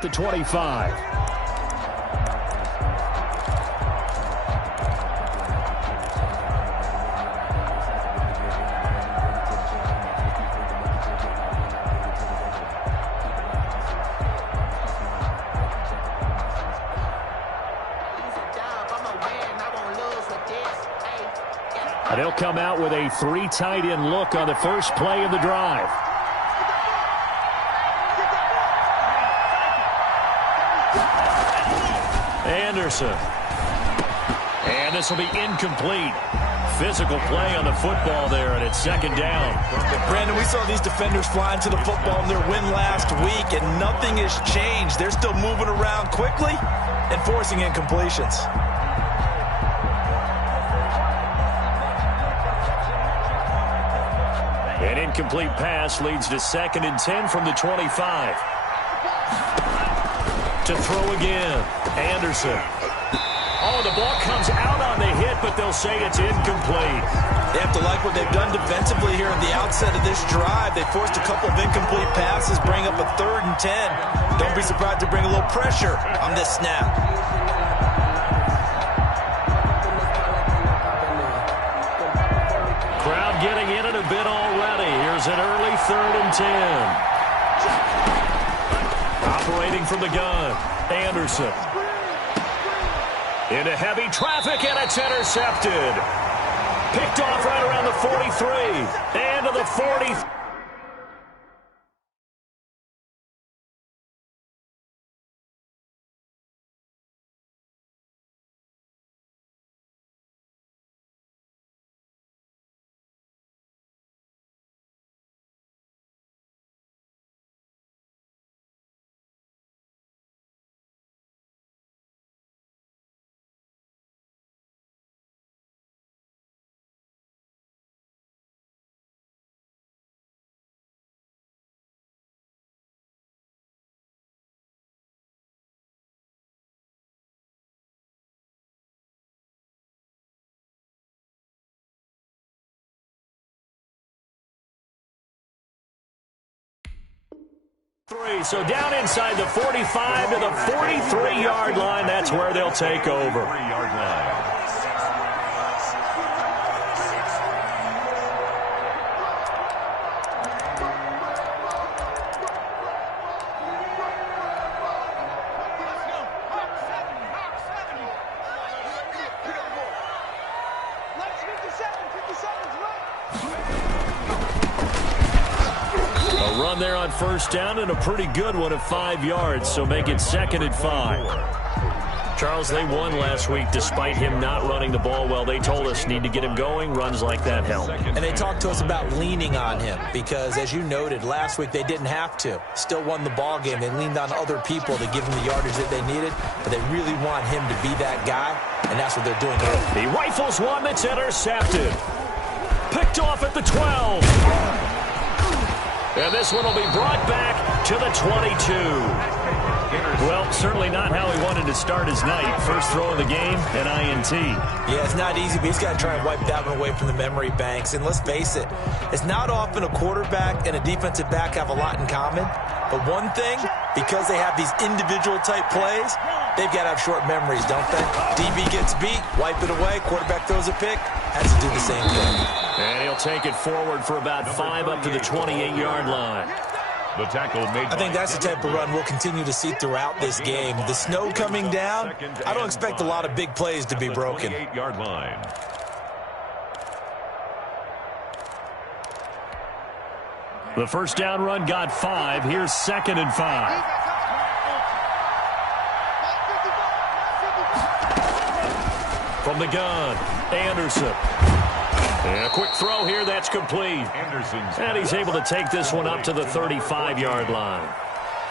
at the 25. And they'll come out with a 3 tight end look on the first play of the drive. Anderson. And this will be incomplete. Physical play on the football there, and it's second down. Brandon, we saw these defenders flying to the football in their win last week, and nothing has changed. They're still moving around quickly and forcing incompletions. An incomplete pass leads to 2nd and 10 from the 25. To throw again, Anderson. Oh, the ball comes out on the hit, but they'll say it's incomplete. They have to like what they've done defensively here at the outset of this drive. They forced a couple of incomplete passes, bring up a 3rd and 10. Don't be surprised to bring a little pressure on this snap. Crowd getting in it a bit already. Here's an early 3rd and 10. Operating from the gun, Anderson. Into heavy traffic, and it's intercepted. Picked off right around the 43. And to the 40. So down inside the 45 to the 43-yard line. That's where they'll take over. Run there on first down, and a pretty good one of 5 yards, so make it 2nd and 5. Charles, they won last week despite him not running the ball well. They told us need to get him going. Runs like that help. And they talked to us about leaning on him because, as you noted, last week they didn't have to. Still won the ball game. They leaned on other people to give them the yardage that they needed, but they really want him to be that guy, and that's what they're doing early. He rifles one that's intercepted. Picked off at the 12. And this one will be brought back to the 22. Well, certainly not how he wanted to start his night. First throw of the game, an INT. Yeah, it's not easy, but he's got to try and wipe that one away from the memory banks. And let's face it, it's not often a quarterback and a defensive back have a lot in common. But one thing, because they have these individual type plays, they've got to have short memories, don't they? DB gets beat, wipe it away, quarterback throws a pick, has to do the same thing. And he'll take it forward for about 5 up to the 28-yard line. The tackle made. I think that's the type of run we'll continue to see throughout this game. The snow coming down, I don't expect a lot of big plays to be broken. 28-yard line. The first down run got 5. Here's 2nd and 5. From the gun, Anderson. And a quick throw here, that's complete. And he's able to take this one up to the 35-yard line.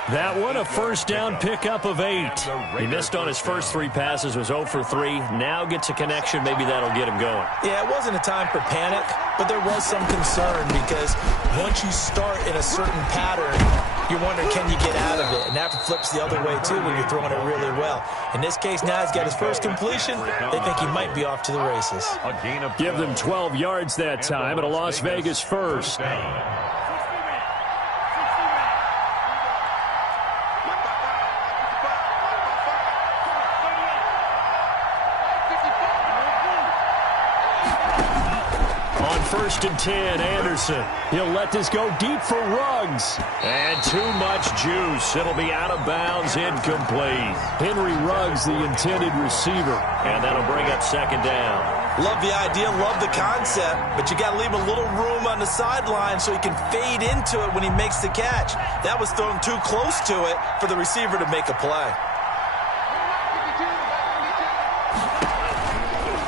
That one, a first down pickup of 8. He missed on his first 3 passes, was 0 for 3. Now gets a connection. Maybe that'll get him going. Yeah, it wasn't a time for panic, but there was some concern because once you start in a certain pattern, you're wondering, can you get out of it? And that flips the other way, too, when you're throwing it really well. In this case, now he's got his first completion. They think he might be off to the races. Give them 12 yards that time at a Las Vegas first. first and 10, Anderson. He'll let this go deep for Ruggs. And too much juice. It'll be out of bounds, incomplete. Henry Ruggs, the intended receiver. And that'll bring up second down. Love the idea, love the concept, but you got to leave a little room on the sideline so he can fade into it when he makes the catch. That was thrown too close to it for the receiver to make a play.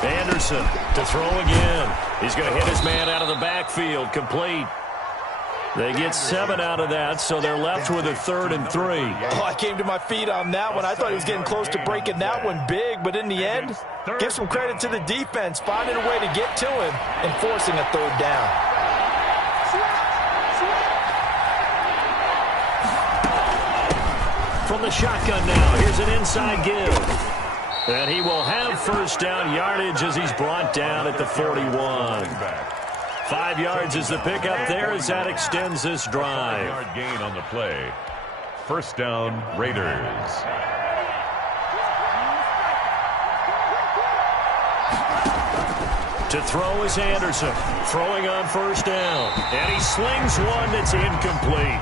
Anderson to throw again. He's going to hit his man out of the backfield, complete. They get 7 out of that, so they're left with a 3rd and 3. Oh, I came to my feet on that one. I thought he was getting close to breaking that one big, but in the end, give some credit to the defense, finding a way to get to him and forcing a 3rd down. From the shotgun now, here's an inside give. And he will have first down yardage as he's brought down at the 41. 5 yards is the pickup there as that extends this drive. 5-yard gain on the play. First down, Raiders. To throw is Anderson. Throwing on first down. And he slings one that's incomplete.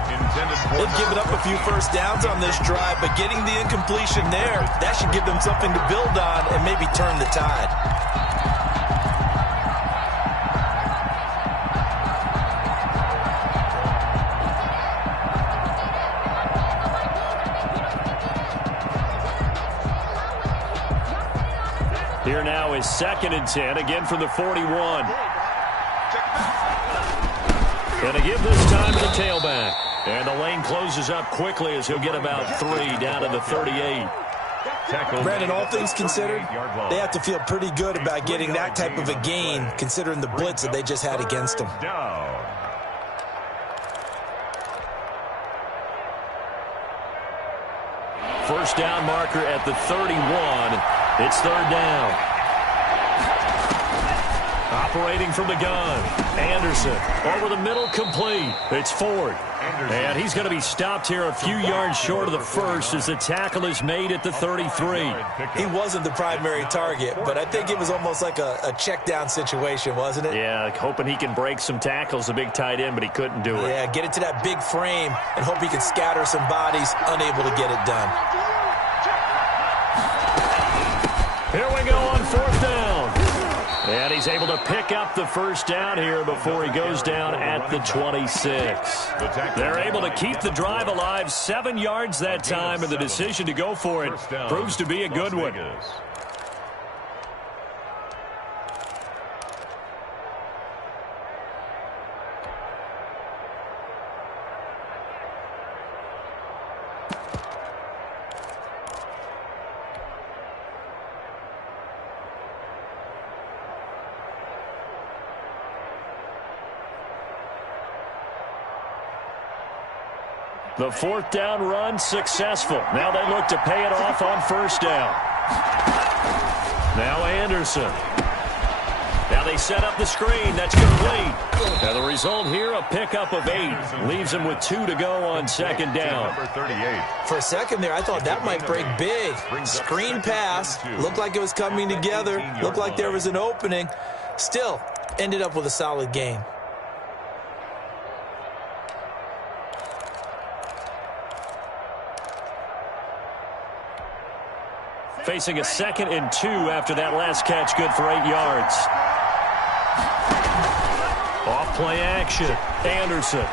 They've given up a few first downs on this drive, but getting the incompletion there, that should give them something to build on and maybe turn the tide. Here now is 2nd and 10, again from the 41. And to give this time to the tailback. And the lane closes up quickly as he'll get about 3 down to the 38. Brandon, all things considered, they have to feel pretty good about getting that type of a gain, considering the blitz that they just had against them. First down marker at the 31. It's 3rd down. Operating from the gun. Anderson over the middle, complete. It's Ford. And he's going to be stopped here a few yards short of the first as the tackle is made at the 33. He wasn't the primary target, but I think it was almost like a check down situation, wasn't it? Yeah, hoping he can break some tackles, a big tight end, but he couldn't do it. Yeah, get it to that big frame and hope he can scatter some bodies, unable to get it done. Here we go on 4th down. And he's able to pick up the first down here before he goes down at the 26. They're able to keep the drive alive, 7 yards that time, and the decision to go for it proves to be a good one. The 4th down run successful. Now they look to pay it off on first down. Now Anderson. Now they set up the screen. That's complete. Now the result here, a pickup of 8. Leaves him with 2 to go on 2nd down. For a second there, I thought that might break big. Screen pass. Looked like it was coming together. Looked like there was an opening. Still, ended up with a solid gain. Facing a 2nd and 2 after that last catch, good for 8 yards. Off play action, Anderson.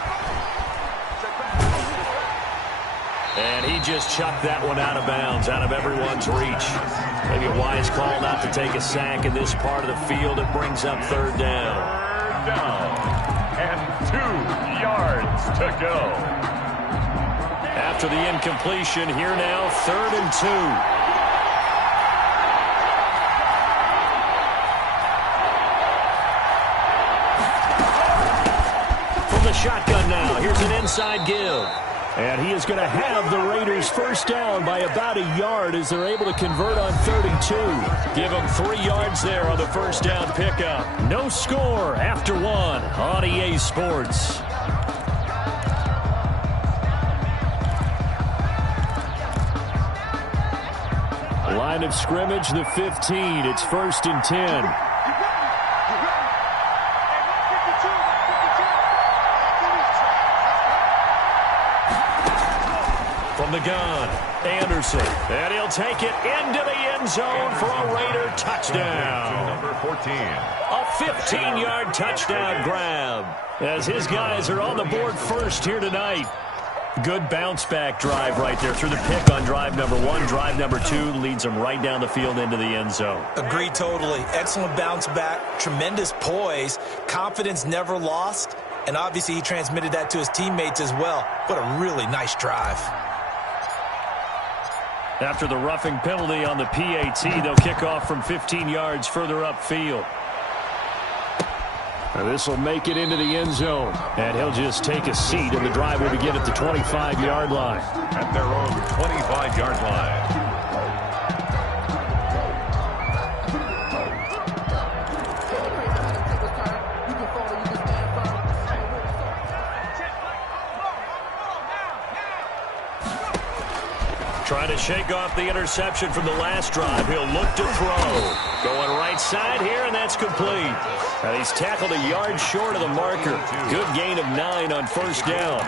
And he just chucked that one out of bounds, out of everyone's reach. Maybe a wise call not to take a sack in this part of the field. It brings up 3rd down. 3rd down and 2 yards to go. After the incompletion, here now, 3rd and 2. The shotgun now. Here's an inside give. And he is going to have the Raiders first down by about a yard as they're able to convert on 32. Give them 3 yards there on the first down pickup. No score after 1 on EA Sports. Line of scrimmage, the 15. It's 1st and 10. From the gun, Anderson. And he'll take it into the end zone for a Raider touchdown. Number 14. A 15-yard touchdown grab as his guys are on the board first here tonight. Good bounce-back drive right there through the pick on drive number 1. Drive number 2 leads them right down the field into the end zone. Agree totally. Excellent bounce back, tremendous poise, confidence never lost, and obviously he transmitted that to his teammates as well. What a really nice drive. After the roughing penalty on the PAT, they'll kick off from 15 yards further upfield. This will make it into the end zone. And he'll just take a seat, and the drive will begin at the 25-yard line. At their own 25-yard line. Trying to shake off the interception from the last drive. He'll look to throw. Going right side here, and that's complete. And he's tackled a yard short of the marker. Good gain of 9 on first down.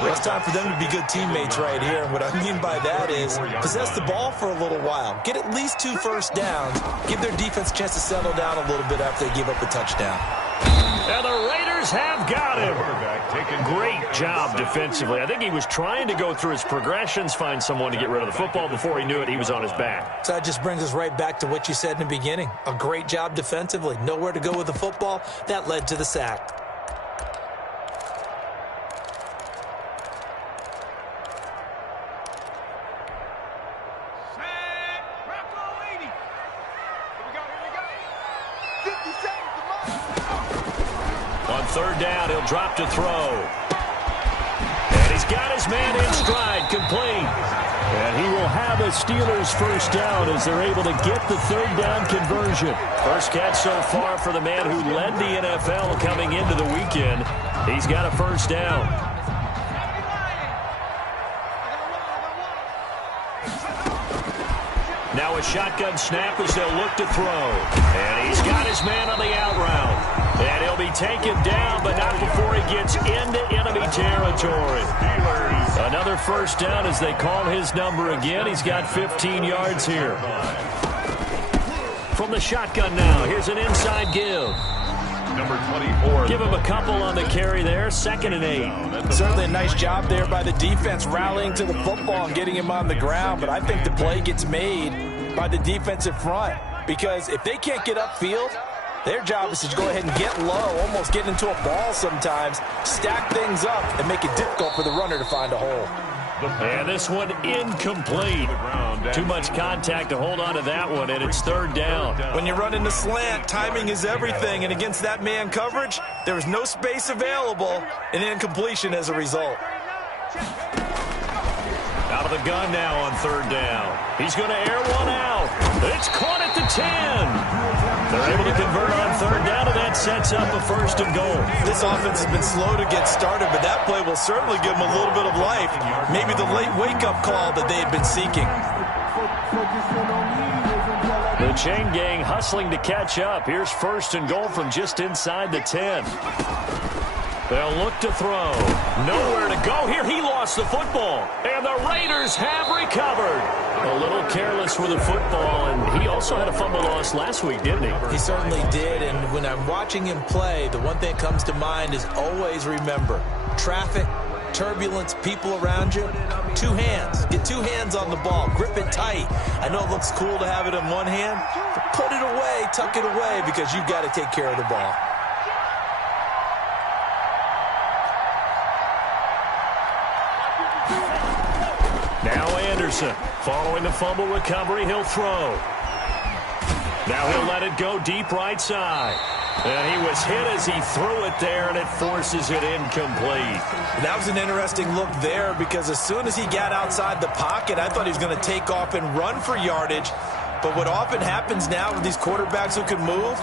Well, it's time for them to be good teammates right here. And what I mean by that is possess the ball for a little while. Get at least 2 first downs. Give their defense a chance to settle down a little bit after they give up a touchdown. And the Raiders have got him. Great job defensively. I think he was trying to go through his progressions, find someone to get rid of the football. Before he knew it, he was on his back. So that just brings us right back to what you said in the beginning. A great job defensively. Nowhere to go with the football. That led to the sack. On third down, he'll drop to throw. And he's got his man in stride, complete. And he will have a Steelers first down as they're able to get the third down conversion. First catch so far for the man who led the NFL coming into the weekend. He's got a first down. Now a shotgun snap as they'll look to throw. And he's got his man on the out route. And he'll be taken down, but not before he gets into enemy territory. Another first down as they call his number again. He's got 15 yards here. From the shotgun now, here's an inside give. Number 24. Give him a couple on the carry there, 2nd and 8. Certainly a nice job there by the defense rallying to the football and getting him on the ground, but I think the play gets made by the defensive front because if they can't get upfield, their job is to go ahead and get low, almost get into a ball sometimes, stack things up, and make it difficult for the runner to find a hole. And this one incomplete. Too much contact to hold on to that one, and it's third down. When you run in the slant, timing is everything, and against that man coverage, there was no space available, and incompletion as a result. Out of the gun now on third down. He's going to air one out. It's caught at the 10. They're able to convert on third down, and that sets up a first and goal. This offense has been slow to get started, but that play will certainly give them a little bit of life. Maybe the late wake-up call that they had been seeking. The chain gang hustling to catch up. Here's first and goal from just inside the 10. They'll look to throw. Nowhere to go here. He lost the football. And the Raiders have recovered. A little careless with the football, and he also had a fumble loss last week, didn't he? He certainly did, and when I'm watching him play, the one thing that comes to mind is always remember, traffic, turbulence, people around you, 2 hands. Get 2 hands on the ball. Grip it tight. I know it looks cool to have it in one hand, but put it away, tuck it away, because you've got to take care of the ball. Now Anderson, following the fumble recovery, he'll throw. Now he'll let it go deep right side. And he was hit as he threw it there, and it forces it incomplete. That was an interesting look there because as soon as he got outside the pocket, I thought he was going to take off and run for yardage. But what often happens now with these quarterbacks who can move,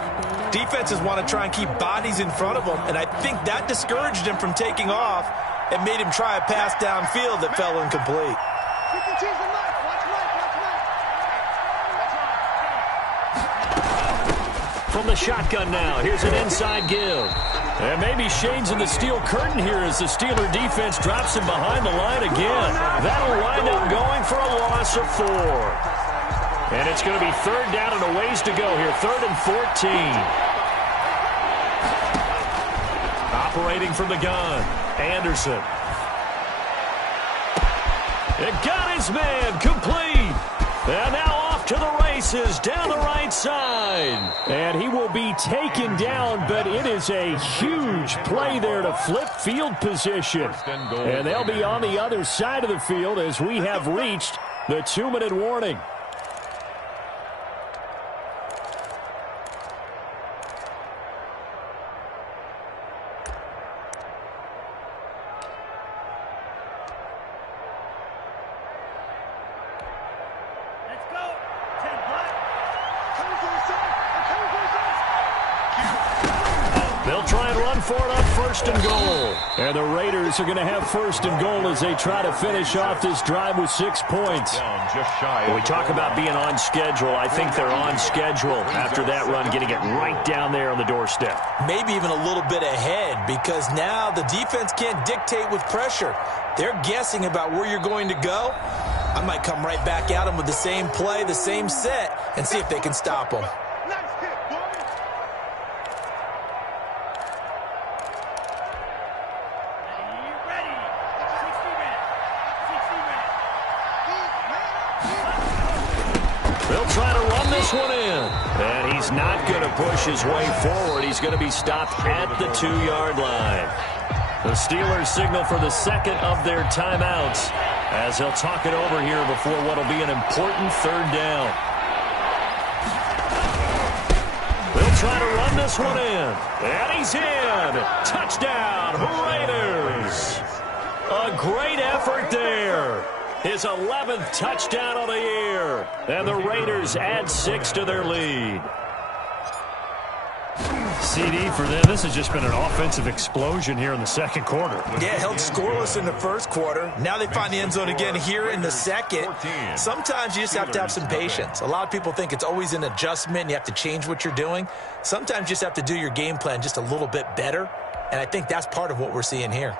defenses want to try and keep bodies in front of them, and I think that discouraged him from taking off and made him try a pass downfield that fell incomplete. from the shotgun now. Here's an inside give. And maybe Shane's in the steel curtain here as the Steeler defense drops him behind the line again. That'll wind up going for a loss of 4. And it's going to be third down and a ways to go here. 3rd and 14. Operating from the gun, Anderson. It got his man complete. And now off to the races down the right side. And he will be taken down, but it is a huge play there to flip field position. And they'll be on the other side of the field as we have reached the 2-minute warning. They'll try and run for it on 1st and goal. And the Raiders are going to have 1st and goal as they try to finish off this drive with 6 points. When we talk about being on schedule, I think they're on schedule after that run, getting it right down there on the doorstep. Maybe even a little bit ahead, because now the defense can't dictate with pressure. They're guessing about where you're going to go. I might come right back at them with the same play, the same set, and see if they can stop them. They'll try to run this one in. And he's not going to push his way forward. He's going to be stopped at the 2-yard line. The Steelers signal for the second of their timeouts as he'll talk it over here before what will be an important 3rd down. They'll try to run this one in. And he's in. Touchdown, Raiders. A great effort there. His 11th touchdown of the year. And the Raiders add 6 to their lead. CD for them. This has just been an offensive explosion here in the 2nd quarter. Yeah, held scoreless in the 1st quarter. Now they find the end zone again here in the 2nd. Sometimes you just have to have some patience. A lot of people think it's always an adjustment. You have to change what you're doing. Sometimes you just have to do your game plan just a little bit better. And I think that's part of what we're seeing here.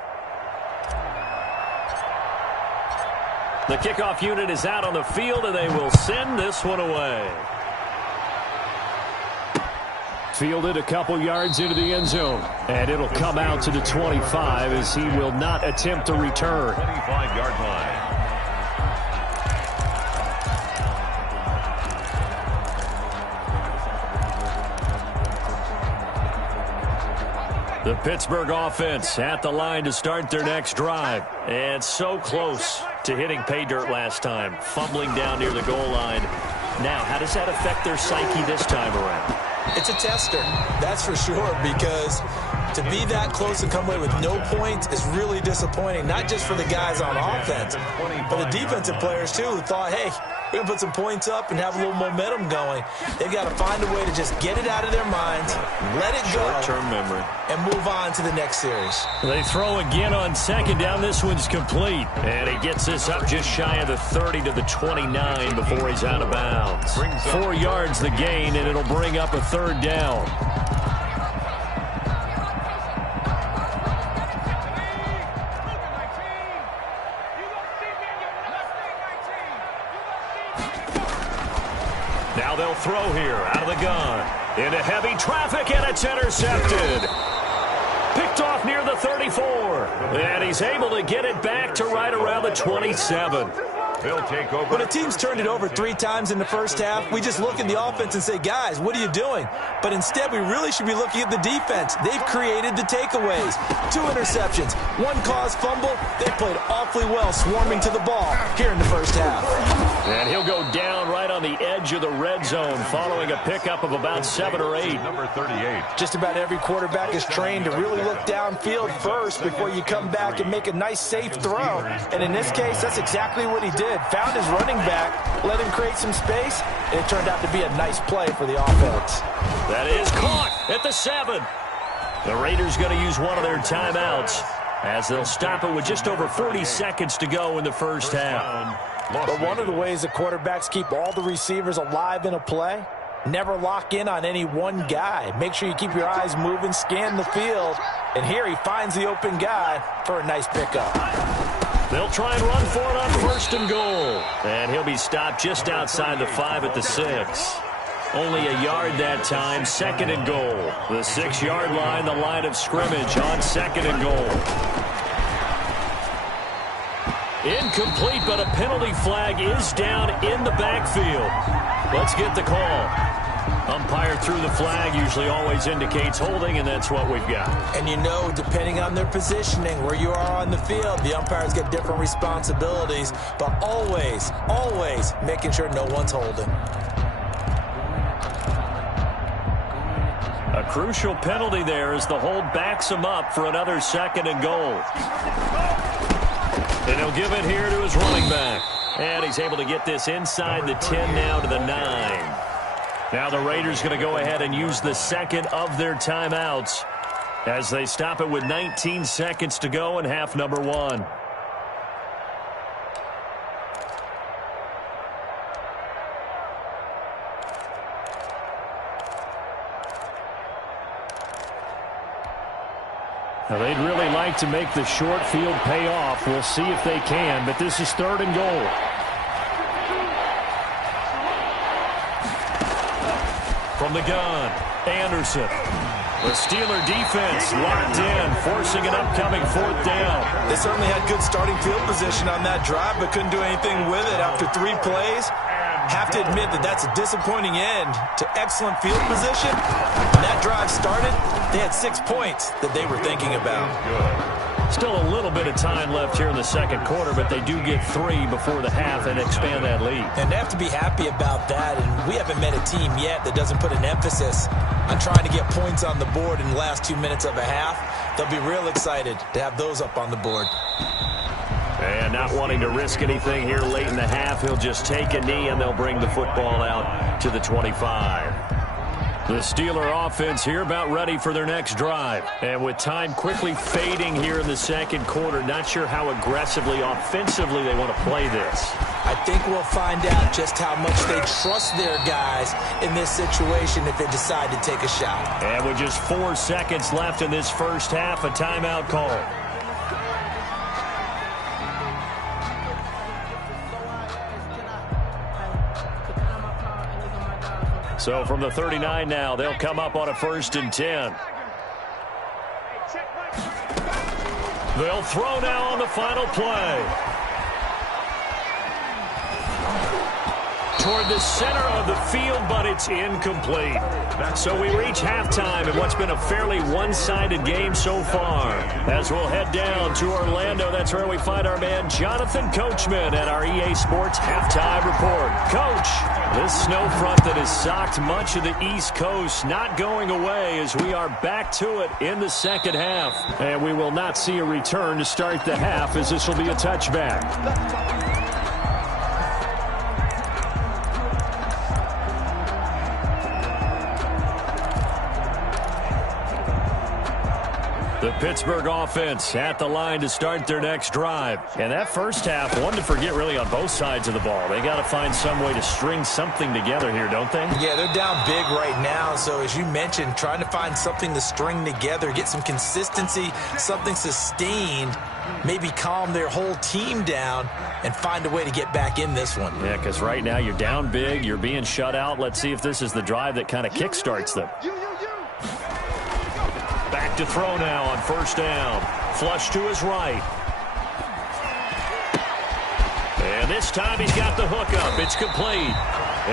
The kickoff unit is out on the field, and they will send this one away. Fielded a couple yards into the end zone. And it'll come out to the 25 as he will not attempt to return. 25-yard line. The Pittsburgh offense at the line to start their next drive. And so close to hitting pay dirt last time, fumbling down near the goal line. Now, how does that affect their psyche this time around? It's a tester, that's for sure, because to be that close and come away with no points is really disappointing, not just for the guys on offense, but the defensive players, too, who thought, hey, we're going to put some points up and have a little momentum going. They've got to find a way to just get it out of their minds, let it go, short-term memory, and move on to the next series. They throw again on 2nd down. This one's complete. And he gets this up just shy of the 30 to the 29 before he's out of bounds. 4 yards the gain, and it'll bring up a 3rd down. Now they'll throw here out of the gun. Into heavy traffic, and it's intercepted. Picked off near the 34. And he's able to get it back to right around the 27. They'll take over. When a team's turned it over 3 times in the first half, we just look at the offense and say, guys, what are you doing? But instead, we really should be looking at the defense. They've created the takeaways. 2 interceptions, 1 caused fumble. They played awfully well swarming to the ball here in the first half. And he'll go down right on the edge of the red zone following a pickup of about 7 or 8. Number 38. Just about every quarterback is trained to really look downfield first before you come back and make a nice, safe throw. And in this case, that's exactly what he did. Found his running back, let him create some space, and it turned out to be a nice play for the offense. That is caught at the 7. The Raiders going to use one of their timeouts as they'll stop it with just over 40 seconds to go in the first half. But one of the ways the quarterbacks keep all the receivers alive in a play Never lock in on any one guy. Make sure you keep your eyes moving, scan the field. And here he finds the open guy for a nice pickup. They'll try and run for it on 1st and goal. And he'll be stopped just outside the 5 at the 6. Only a yard that time, 2nd and goal. The 6-yard line, the line of scrimmage on 2nd and goal. Incomplete, but a penalty flag is down in the backfield. Let's get the call. Umpire threw the flag, usually always indicates holding, and that's what we've got. And you know, depending on their positioning, where you are on the field, the umpires get different responsibilities, but always, always making sure no one's holding. A crucial penalty there as the hold backs him up for another 2nd and goal. And he'll give it here to his running back. And he's able to get this inside the 10 now to the 9. Now the Raiders going to go ahead and use the 2nd of their timeouts as they stop it with 19 seconds to go in half number 1. Now, they'd really like to make the short field pay off. We'll see if they can, but this is 3rd and goal. From the gun, Anderson. The Steeler defense locked in, forcing an upcoming 4th down. They certainly had good starting field position on that drive, but couldn't do anything with it after 3 plays. Have to admit that that's a disappointing end to excellent field position. When that drive started, they had 6 points that they were thinking about. Still a little bit of time left here in the 2nd quarter, but they do get 3 before the half and expand that lead. And they have to be happy about that, and we haven't met a team yet that doesn't put an emphasis on trying to get points on the board in the last 2 minutes of a half. They'll be real excited to have those up on the board. And not wanting to risk anything here late in the half, he'll just take a knee and they'll bring the football out to the 25. The Steeler offense here about ready for their next drive. And with time quickly fading here in the 2nd quarter, not sure how aggressively, offensively they want to play this. I think we'll find out just how much they trust their guys in this situation if they decide to take a shot. And with just 4 seconds left in this first half, a timeout call. So from the 39 now, they'll come up on a 1st and 10. They'll throw now on the final play. Toward the center of the field, but it's incomplete. So we reach halftime in what's been a fairly one-sided game so far. As we'll head down to Orlando, that's where we find our man Jonathan Coachman at our EA Sports Halftime Report. Coach, this snow front that has socked much of the East Coast not going away as we are back to it in the 2nd half. And we will not see a return to start the half as this will be a touchback. The Pittsburgh offense at the line to start their next drive. And that first half, one to forget really on both sides of the ball. They got to find some way to string something together here, don't they? Yeah, they're down big right now. So as you mentioned, trying to find something to string together, get some consistency, something sustained, maybe calm their whole team down and find a way to get back in this one. Yeah, because right now you're down big, you're being shut out. Let's see if this is the drive that kind of kickstarts them. Back to throw now on 1st down. Flush to his right. And this time he's got the hook up. It's complete.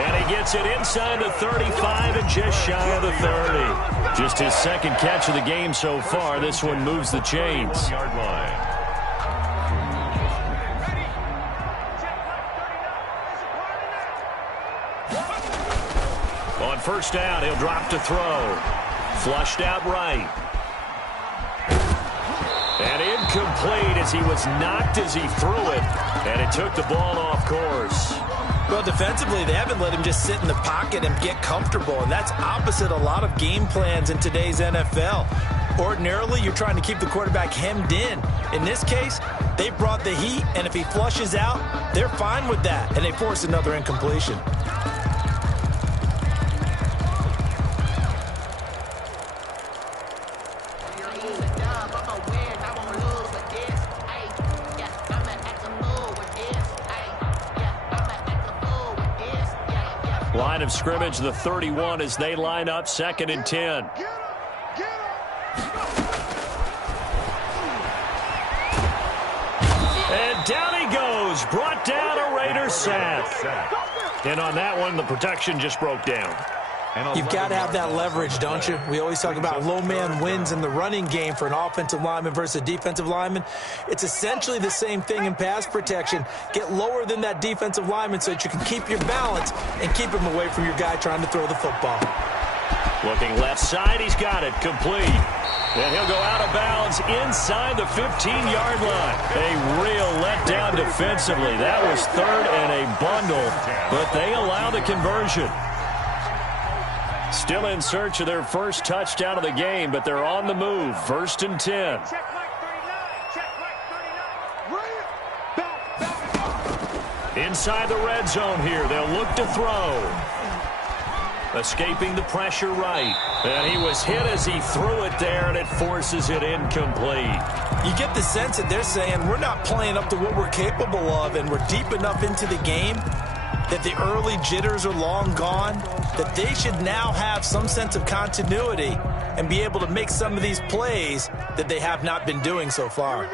And he gets it inside the 35 and just shy of the 30. Just his 2nd catch of the game so far. This one moves the chains. On 1st down, he'll drop to throw. Flushed out right. And incomplete as he was knocked as he threw it. And it took the ball off course. Well, defensively, they haven't let him just sit in the pocket and get comfortable. And that's opposite a lot of game plans in today's NFL. Ordinarily, you're trying to keep the quarterback hemmed in. In this case, they brought the heat. And if he flushes out, they're fine with that. And they force another incompletion. line of scrimmage, the 31, as they line up 2nd and 10. And down he goes. Brought down a Raider sack. And on that one, the protection just broke down. You've got to have that leverage, don't you? We always talk about low man wins in the running game for an offensive lineman versus a defensive lineman. It's essentially the same thing in pass protection. Get lower than that defensive lineman so that you can keep your balance and keep him away from your guy trying to throw the football. Looking left side, he's got it, complete. And he'll go out of bounds inside the 15-yard line. A real letdown defensively. That was 3rd and a bundle, but they allow the conversion. Still in search of their first touchdown of the game, but they're on the move. 1st and 10. Inside the red zone here. They'll look to throw. Escaping the pressure right. And he was hit as he threw it there, and it forces it incomplete. You get the sense that they're saying we're not playing up to what we're capable of, and we're deep enough into the game that the early jitters are long gone, that they should now have some sense of continuity and be able to make some of these plays that they have not been doing so far.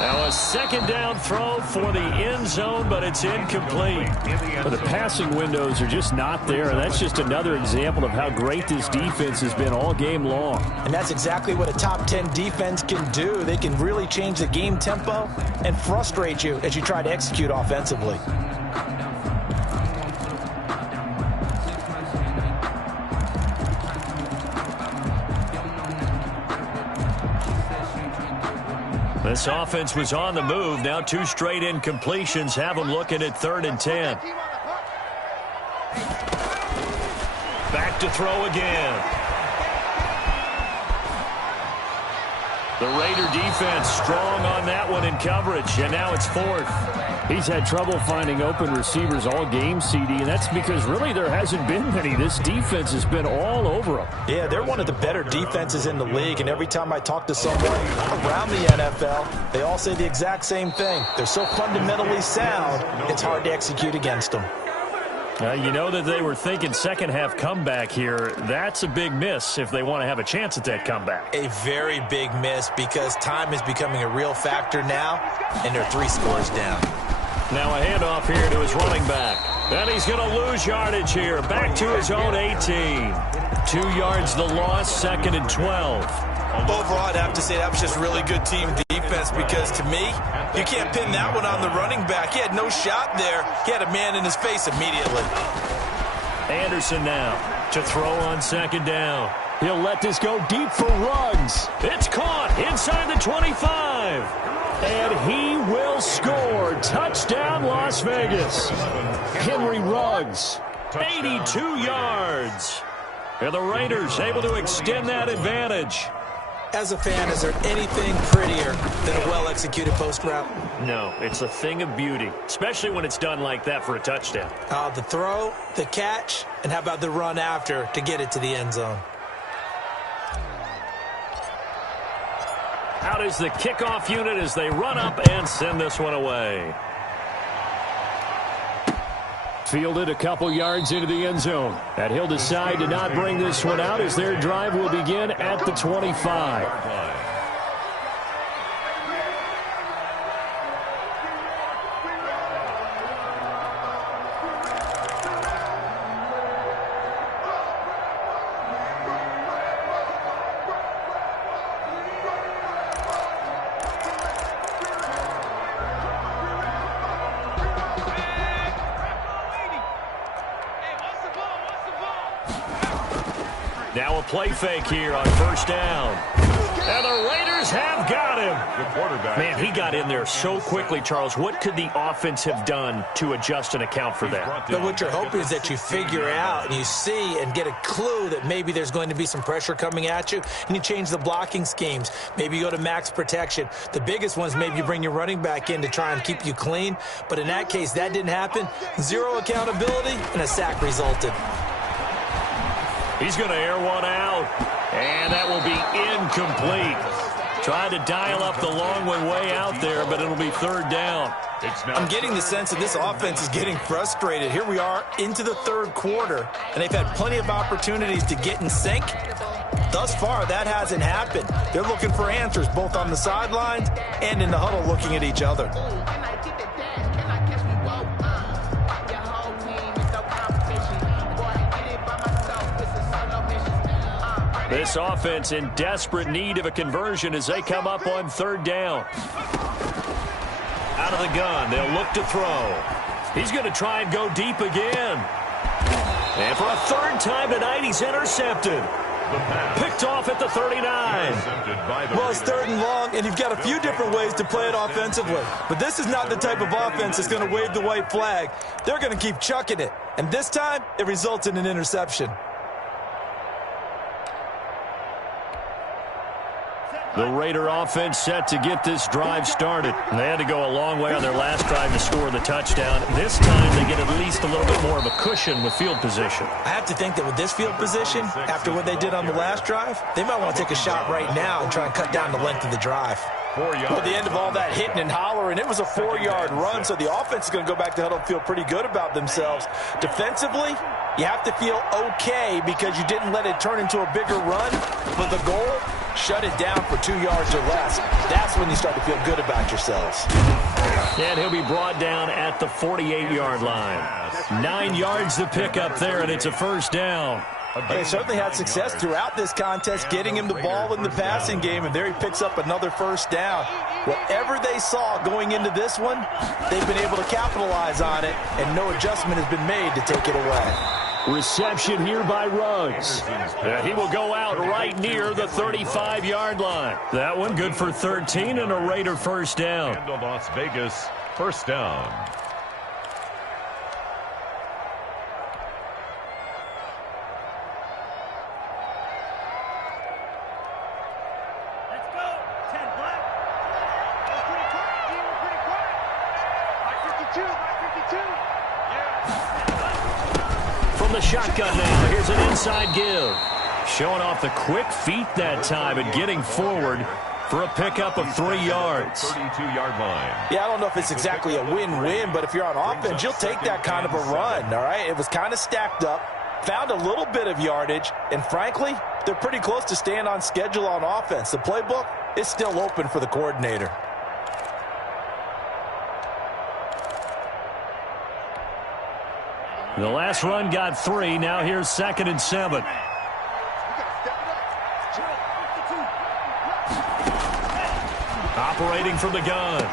Now a 2nd down throw for the end zone, but it's incomplete. But the passing windows are just not there, and that's just another example of how great this defense has been all game long. And that's exactly what a top 10 defense can do. They can really change the game tempo and frustrate you as you try to execute offensively. This offense was on the move. Now 2 straight incompletions have them looking at 3rd and 10. Back to throw again. The Raider defense strong on that one in coverage, and now it's 4th. He's had trouble finding open receivers all game, CD, and that's because really there hasn't been many. This defense has been all over them. Yeah, they're one of the better defenses in the league, and every time I talk to someone around the NFL, they all say the exact same thing. They're so fundamentally sound, it's hard to execute against them. You know that they were thinking second-half comeback here. That's a big miss if they want to have a chance at that comeback. A very big miss because time is becoming a real factor now, and they're 3 scores down. Now a handoff here to his running back. And he's going to lose yardage here. Back to his own 18. 2 yards the loss, 2nd and 12. Overall, I'd have to say that was just really good team defense because, to me, you can't pin that one on the running back. He had no shot there. He had a man in his face immediately. Anderson now to throw on 2nd down. He'll let this go deep for Ruggs. It's caught inside the 25. And he will score. Touchdown, Las Vegas. Henry Ruggs, 82 yards. And the Raiders able to extend that advantage. As a fan, is there anything prettier than a well-executed post route? No, it's a thing of beauty, especially when it's done like that for a touchdown. The throw, the catch, and how about the run after to get it to the end zone? Out is the kickoff unit as they run up and send this one away. Fielded a couple yards into the end zone. And he'll decide to not bring this one out as their drive will begin at the 25. Now a play fake here on 1st down. And the Raiders have got him. The quarterback. Man, he got in there so quickly, Charles. What could the offense have done to adjust and account for that? But what you're hoping is that you figure out and you see and get a clue that maybe there's going to be some pressure coming at you, and you change the blocking schemes. Maybe you go to max protection. The biggest ones, maybe you bring your running back in to try and keep you clean. But in that case, that didn't happen. 0 accountability, and a sack resulted. He's going to air one out, and that will be incomplete. Tried to dial up the long one way out there, but it'll be third down. I'm getting the sense that this offense is getting frustrated. Here we are into the third quarter, and they've had plenty of opportunities to get in sync. Thus far, that hasn't happened. They're looking for answers both on the sidelines and in the huddle looking at each other. This offense in desperate need of a conversion as they come up on third down. Out of the gun, they'll look to throw. He's going to try and go deep again. And for a third time tonight, he's intercepted. Picked off at the 39. Well, it's third and long, and you've got a few different ways to play it offensively. But this is not the type of offense that's going to wave the white flag. They're going to keep chucking it. And this time, it results in an interception. The Raider offense set to get this drive started. They had to go a long way on their last drive to score the touchdown. This time they get at least a little bit more of a cushion with field position. I have to think that with this field position, after what they did on the last drive, they might want to take a shot right now and try and cut down the length of the drive. At the end of all that hitting and hollering, it was a 4-yard run, so the offense is going to go back to huddle and feel pretty good about themselves. Defensively, you have to feel okay because you didn't let it turn into a bigger run. But the goal, shut it down for 2 yards or less. That's when you start to feel good about yourselves. And he'll be brought down at the 48-yard line. 9 yards to pick up there, and it's a first down. They certainly had success throughout this contest getting him the ball in the passing game, and there he picks up another first down. Whatever they saw going into this one, they've been able to capitalize on it, and no adjustment has been made to take it away. Reception here by Ruggs. He will go out right near the 35-yard line. That one good for 13 and a Raider first down. And the Las Vegas first down. Shotgun now. Here's an inside give. Showing off the quick feet that time and getting forward for a pickup of 3 yards. 32-yard line. Yeah, I don't know if it's exactly a win-win, but if you're on offense, you'll take that kind of a run, all right? It was kind of stacked up, found a little bit of yardage, and frankly, they're pretty close to staying on schedule on offense. The playbook is still open for the coordinator. The last run got 3. Now here's 2nd and 7. Operating from the gun.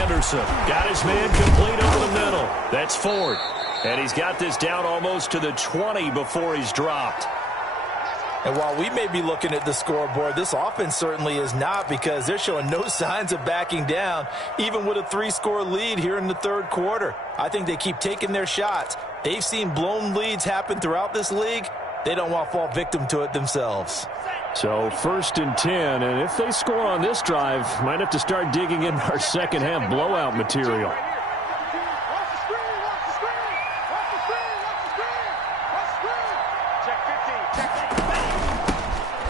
Anderson got his man complete over the middle. That's Ford. And he's got this down almost to the 20 before he's dropped. And while we may be looking at the scoreboard, this offense certainly is not, because they're showing no signs of backing down, even with a 3-score lead here in the third quarter. I think they keep taking their shots. They've seen blown leads happen throughout this league. They don't want to fall victim to it themselves. So 1st and 10, and if they score on this drive, might have to start digging in our second half blowout material.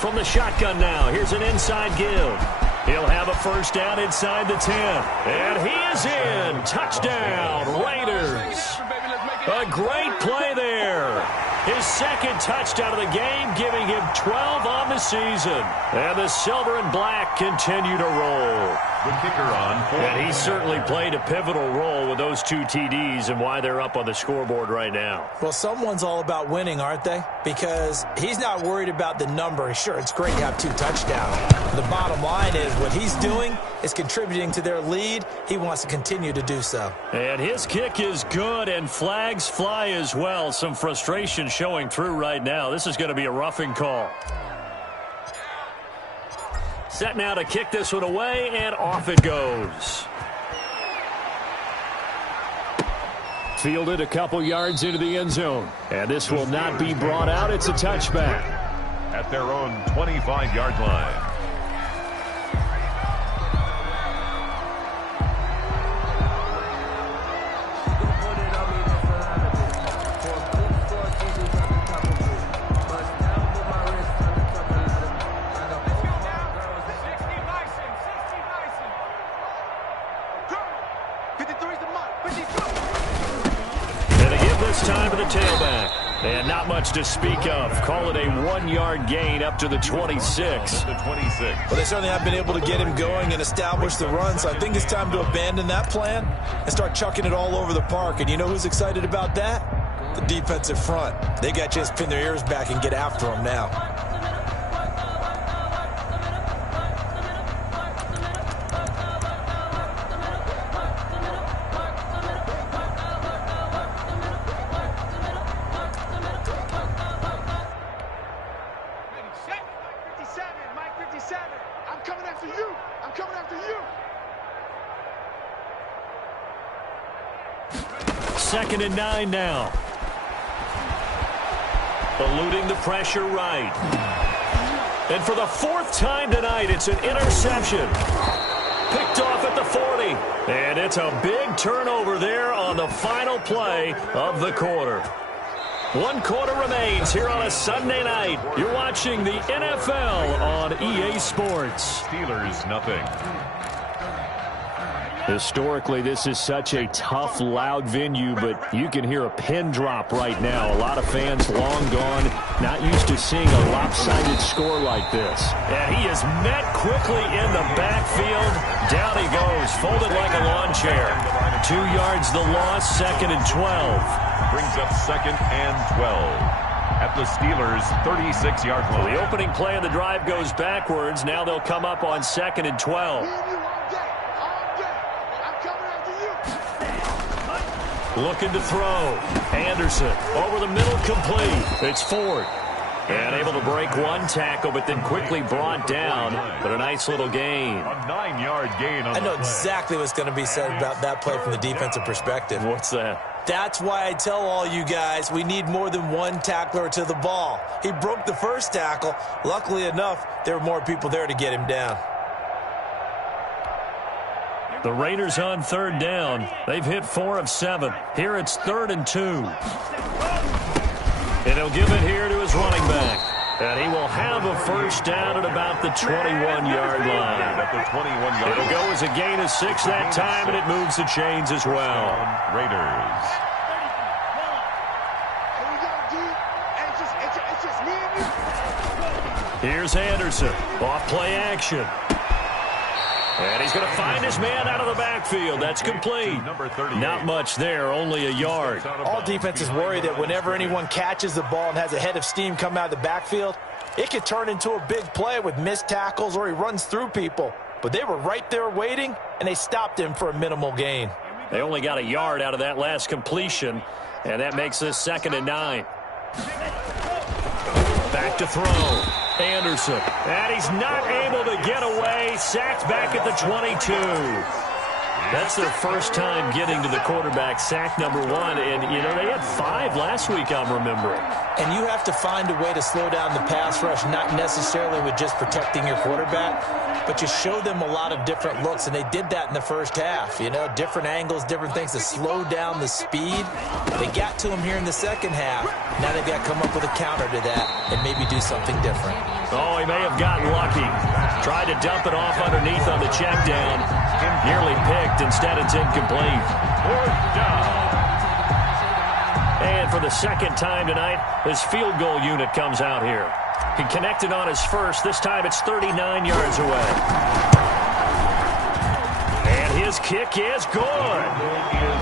From the shotgun now, here's an inside give. He'll have a first down inside the 10. And he is in. Touchdown, Raiders. A great play there. His 2nd touchdown of the game, giving him 12 on the season. And the silver and black continue to roll. The kicker on. And he certainly played a pivotal role with those 2 TDs and why they're up on the scoreboard right now. Well, someone's all about winning, aren't they? Because he's not worried about the number. Sure, it's great to have 2 touchdowns. The bottom line is what he's doing is contributing to their lead. He wants to continue to do so. And his kick is good, and flags fly as well. Some frustration showing through right now. This is going to be a roughing call. Set now to kick this one away, and off it goes. Fielded a couple yards into the end zone. And this will not be brought out. It's a touchback. At their own 25-yard line. to speak of. Call it a 1-yard gain up to the 26. Well, they certainly have been able to get him going and establish the run, so I think it's time to abandon that plan and start chucking it all over the park. And you know who's excited about that? The defensive front. They got to just pin their ears back and get after him now. Second and 9 now. Eluding the pressure right. And for the 4th time tonight, it's an interception. Picked off at the 40. And it's a big turnover there on the final play of the quarter. 1 quarter remains here on a Sunday night. You're watching the NFL on EA Sports. Steelers, nothing. Historically, this is such a tough, loud venue, but you can hear a pin drop right now. A lot of fans long gone, not used to seeing a lopsided score like this. And he is met quickly in the backfield. Down he goes, folded like a lawn chair. 2 yards the loss, 2nd and 12. Brings up 2nd and 12. At the Steelers' 36-yard line. The opening play of the drive goes backwards. Now they'll come up on 2nd and 12. Looking to throw. Anderson over the middle, complete. It's Ford. And able to break 1 tackle, but then quickly brought down. But a nice little gain. A 9-yard gain on I know the play. exactly what's going to be said about that play from the defensive perspective. What's that? That's why I tell all you guys we need more than 1 tackler to the ball. He broke the first tackle. Luckily enough, there were more people there to get him down. The Raiders on 3rd down. They've hit 4 of 7. Here it's 3rd and 2. And he'll give it here to his running back. And he will have a first down at about the 21-yard line. At the 21-yard It'll go as a gain of 6 that time, and it moves the chains as well. Raiders. Here's Anderson. Off play action. And he's going to find his man out of the backfield. That's complete. Not much there, only a yard. All defenses worry that whenever anyone catches the ball and has a head of steam come out of the backfield, it could turn into a big play with missed tackles or he runs through people. But they were right there waiting, and they stopped him for a minimal gain. They only got a yard out of that last completion, and that makes this 2nd and 9. Back to throw. Anderson. And he's not able to get away. Sacked back at the 22. That's their first time getting to the quarterback, sack number 1. And, you know, they had 5 last week, I'm remembering. And you have to find a way to slow down the pass rush, not necessarily with just protecting your quarterback, but you show them a lot of different looks, and they did that in the first half. You know, different angles, different things to slow down the speed. They got to him here in the second half. Now they've got to come up with a counter to that and maybe do something different. Oh, he may have gotten lucky. Tried to dump it off underneath on the check down. Nearly picked. Instead, it's incomplete. 4th down. And for the 2nd time tonight, his field goal unit comes out here. He connected on his first. This time it's 39 yards away. And his kick is good.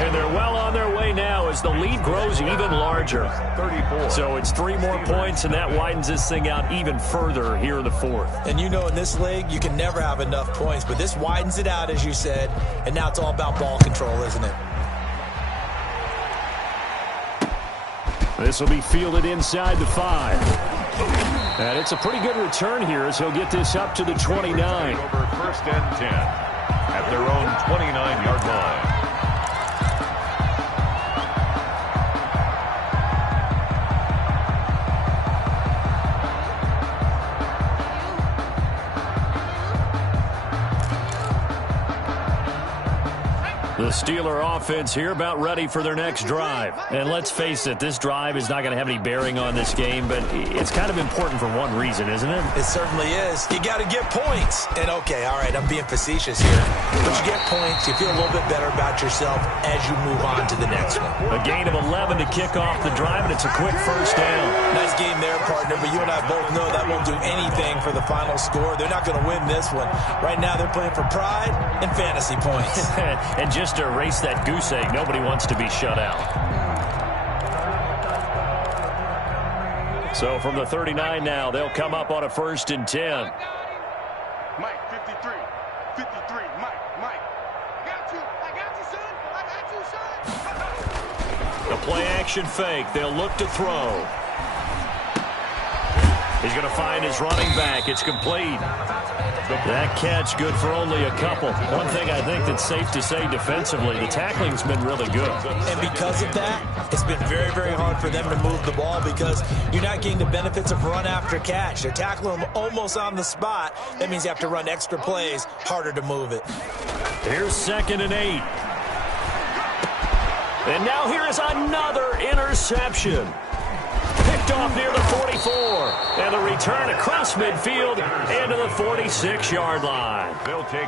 And they're well on their way now as the lead grows even larger. 34. So it's 3 more points, and that widens this thing out even further here in the 4th. And you know, in this league, you can never have enough points, but this widens it out, as you said, and now it's all about ball control, isn't it? This will be fielded inside the 5. And it's a pretty good return here as he'll get this up to the 29. Over 1st and 10 at their own 29-yard line. The The Steeler offense here about ready for their next drive. And let's face it, this drive is not going to have any bearing on this game, but it's kind of important for one reason, isn't it? It certainly is. You got to get points. And, okay, all right, I'm being facetious here. But you get points, you feel a little bit better about yourself as you move on to the next one. A gain of 11 to kick off the drive, and it's a quick first down. Nice game there, partner, but you and I both know that won't do anything for the final score. They're not going to win this one. Right now they're playing for pride and fantasy points. And just to erase that goose egg, nobody wants to be shut out. So from the 39 now, they'll come up on a 1st and 10. Mike, 53, Mike. I got you, son. A play action fake. They'll look to throw. He's going to find his running back. It's complete. That catch good for only a couple. One thing I think that's safe to say defensively, the tackling's been really good. And because of that, it's been very, very hard for them to move the ball because you're not getting the benefits of run after catch. They're tackling them almost on the spot. That means you have to run extra plays, harder to move it. Here's 2nd and 8. And now here is another interception. Picked off near the 44. And the return across midfield into the 46-yard line.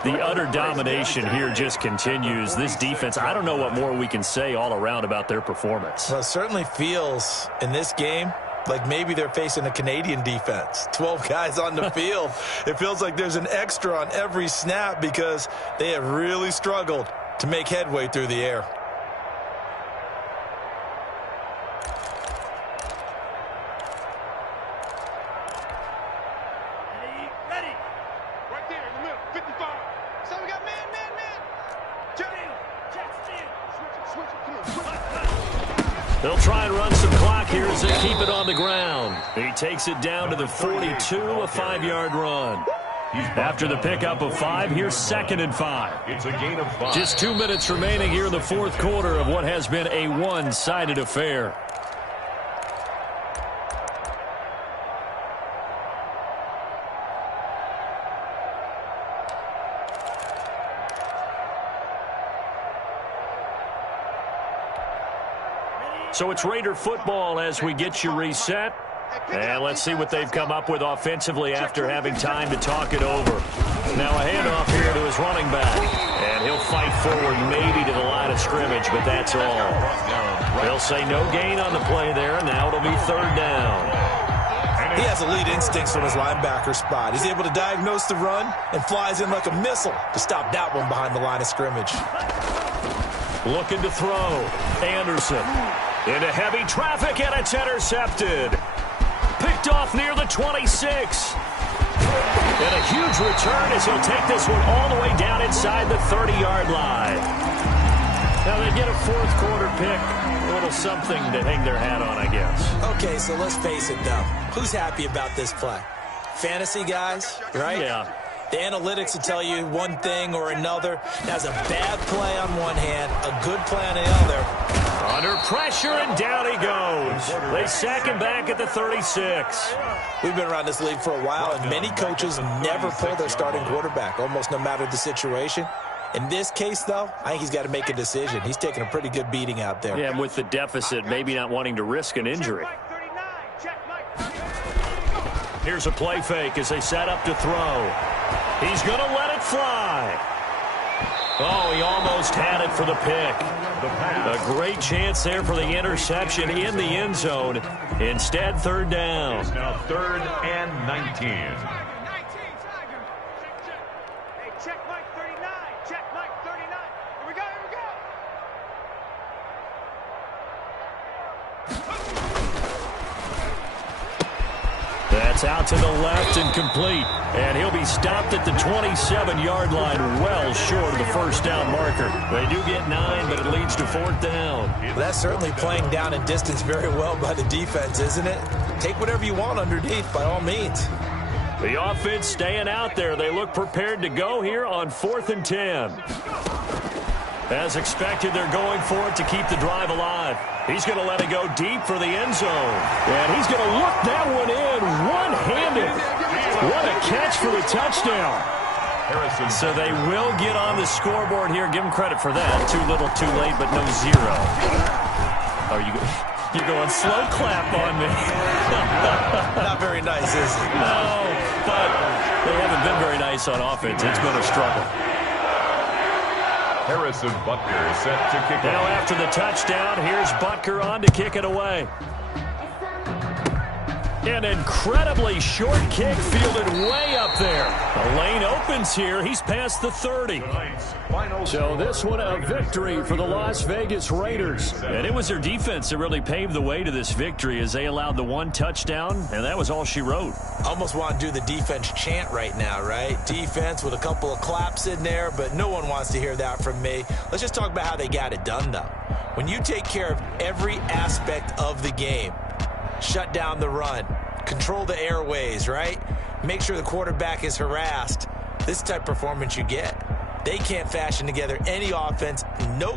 The utter domination here just continues. This defense, I don't know what more we can say all around about their performance. Well, it certainly feels in this game like maybe they're facing a Canadian defense. 12 guys on the field. It feels like there's an extra on every snap because they have really struggled to make headway through the air. They'll try and run some clock here as they keep it on the ground. He takes it down to the 42, a 5-yard run. After the pickup of 5, here's 2nd and 5. It's a gain of 5. Just 2 minutes remaining here in the 4th quarter of what has been a one-sided affair. So it's Raider football as we get you reset. And let's see what they've come up with offensively after having time to talk it over. Now a handoff here to his running back. And he'll fight forward maybe to the line of scrimmage, but that's all. They'll say no gain on the play there. Now it'll be 3rd down. He has elite instincts from his linebacker spot. He's able to diagnose the run and flies in like a missile to stop that one behind the line of scrimmage. Looking to throw. Anderson. Into heavy traffic, and it's intercepted. Picked off near the 26. And a huge return as he'll take this one all the way down inside the 30-yard line. Now they get a 4th quarter pick. A little something to hang their hat on, I guess. Okay, so let's face it, though. Who's happy about this play? Fantasy guys, right? Yeah. The analytics will tell you one thing or another. That's a bad play on one hand, a good play on the other. Under pressure, and down he goes. They sack him back at the 36. We've been around this league for a while, and many coaches never pull their starting quarterback, almost no matter the situation. In this case, though, I think he's got to make a decision. He's taking a pretty good beating out there. Yeah, and with the deficit, maybe not wanting to risk an injury. Here's a play fake as they set up to throw. He's going to let it fly. Oh, he almost had it for the pick. A great chance there for the interception in the end zone. Instead, 3rd down. It's now 3rd and 19. Hey, check Mike 39. Check Mike 39. Here we go. That's out to the left and complete. And he'll be stopped at the 27-yard line, well short of the 1st down marker. They do get 9, but it leads to 4th down. Well, that's certainly playing down and distance very well by the defense, isn't it? Take whatever you want underneath, by all means. The offense staying out there. They look prepared to go here on 4th and 10. As expected, they're going for it to keep the drive alive. He's going to let it go deep for the end zone. And he's going to look that one in one-handed. What a catch for the touchdown. So they will get on the scoreboard here. Give them credit for that. Too little, too late, but no zero. Oh, you're going slow clap on me. Not very nice, is it? No, but they haven't been very nice on offense. It's been a struggle. Harrison Butker set to kick Now it. after the touchdown, here's Butker on to kick it away. An incredibly short kick fielded way up there. The lane opens here. He's past the 30. So this one a victory for the Las Vegas Raiders. And it was their defense that really paved the way to this victory as they allowed the one touchdown, and that was all she wrote. Almost want to do the defense chant right now, right? Defense with a couple of claps in there, but no one wants to hear that from me. Let's just talk about how they got it done, though. When you take care of every aspect of the game, shut down the run, control the airways, right? Make sure the quarterback is harassed. This type of performance you get. They can't fashion together any offense, no